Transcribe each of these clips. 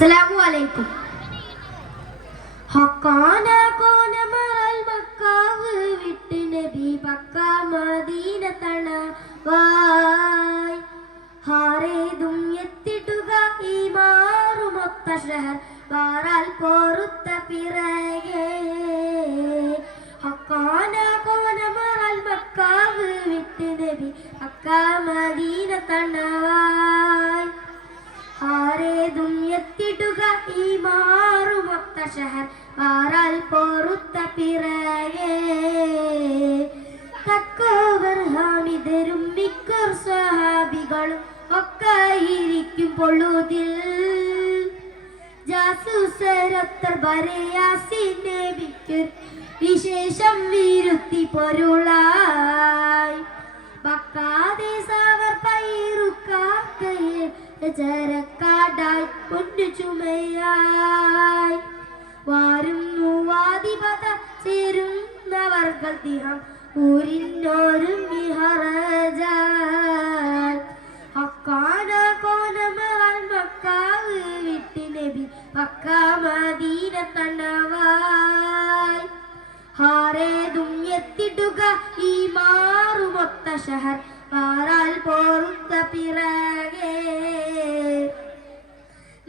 അസ്സലാമു അലൈക്കും. ഹക്കാന കോന മറൽ മക്കാവ് വിട്ട് നബി പക്ക മദീന തണവായ് ഹാരേതും എത്തിടുക ഈ മാറുമൊത്ത ഷഹർ വാറാൽ പോറുത്ത പിറകെ ഹക്കാന കോന മറൽ മക്കാവ് വിട്ട് നബി പക്ക മദീന തണവായ് ഹാരേതും എത്തിടുക ഈ മാറുമൊത്ത ഷഹർ വാറാൽ പോറുത്ത പിറകെ തക്കോവർ ഹാമിദരും മിക്കർ സ്വഹാബികളും ഒക്കെ ഇരിക്കും പൊള്ളുതിൽ ജാസൂസരത്തർ ബരയാസിനബിക്ക് വിശേഷം വിരുത്തി പൊരുളായി ബക്കാതെ സവർ പൈറുക്കാക്കയെ ചരക്കാടായി പൊന്നു ചുമയായി വാരുന്നു വാദിപത ചേരുന്നവർകൾ ദിഹം ഊരിന്നോരും വിഹറജാൻ ഹക്കാന കോനമറാൻ മക്കാവ് വിട്ട് നബി പക്ക മദീന തണവായ് ഹാരേതും എത്തിടുക ഈ മാറുമൊത്ത ഷഹർ വാറാൽ പോറുത്ത പിറകെ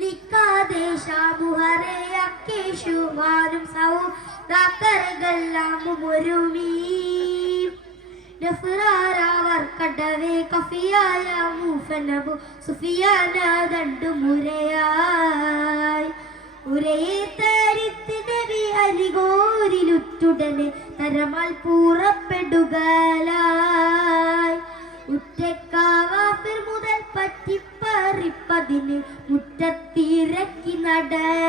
നിക്കാതെ ഷാബുഹറയാക്കേഷുവാനും സൗദാക്കറുകളെല്ലാം ഒരുമി നഫ്റാരാവർ കടവേ കഫിയായ മൂഫനബു സുഫിയാന ദണ്ടുമുരയായി ഉരയെ തരിത്ത് നബി അരികോരിലുറ്റുടനെ തരമാൽ പൂറപ്പെടുകലായി ഉറ്റക്കാവാഫിർ മുതൽ പറ്റിപ്പറിപ്പതിന് മുറ്റത്തിരക്കി നടയായി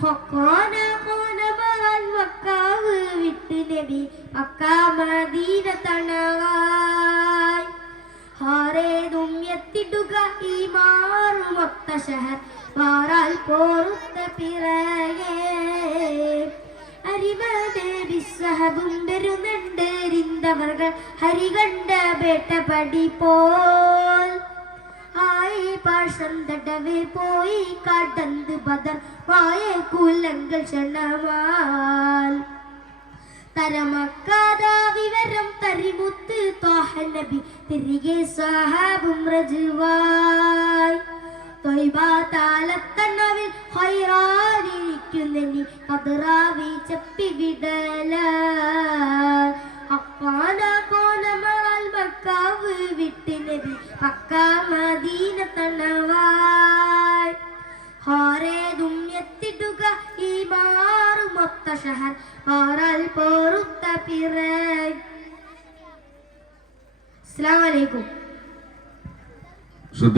ഹൊക്കോന കോന മറൽ മക്കാവ് വിട്ട് നബി പക്ക മദീന തണവായ് ഹാരേതും എത്തിടുക ഈ മാറുമൊത്ത ഷഹർ വാറാൽ പോറുത്ത പിറകെ അരിവനബിസ്സഹബും വരുന്നുണ്ടരിന്തവർകൾ ഹരികണ്ട ബേട്ട പടി പോൽ ആയി പാഷം തടവേ പോയി കടന്ത് ബദർ വായ കുലങ്ങൾ ക്ഷണമാൽ തരമക്കാത വിവരം തരിമുത്ത് ത്വാഹ നബി തിരികെ സഹാബും റജുവായ് തൊയ്ബാ താലത്തണ്ണവിൽ ഹൈറാനിരിക്കുന്നനി കതറാവി ചപ്പി വിടലാൽ ഹക്കാന കോനമറാൽ മക്കാവ് വിട്ട് നബി പക്ക മദീന തണവായ് ഹാരേതും എത്തിടുക ഈ മാറുമൊത്ത ഷഹർ വാറാൽ പോറുത്ത പിറകെ. അസ്സലാമു അലൈക്കും.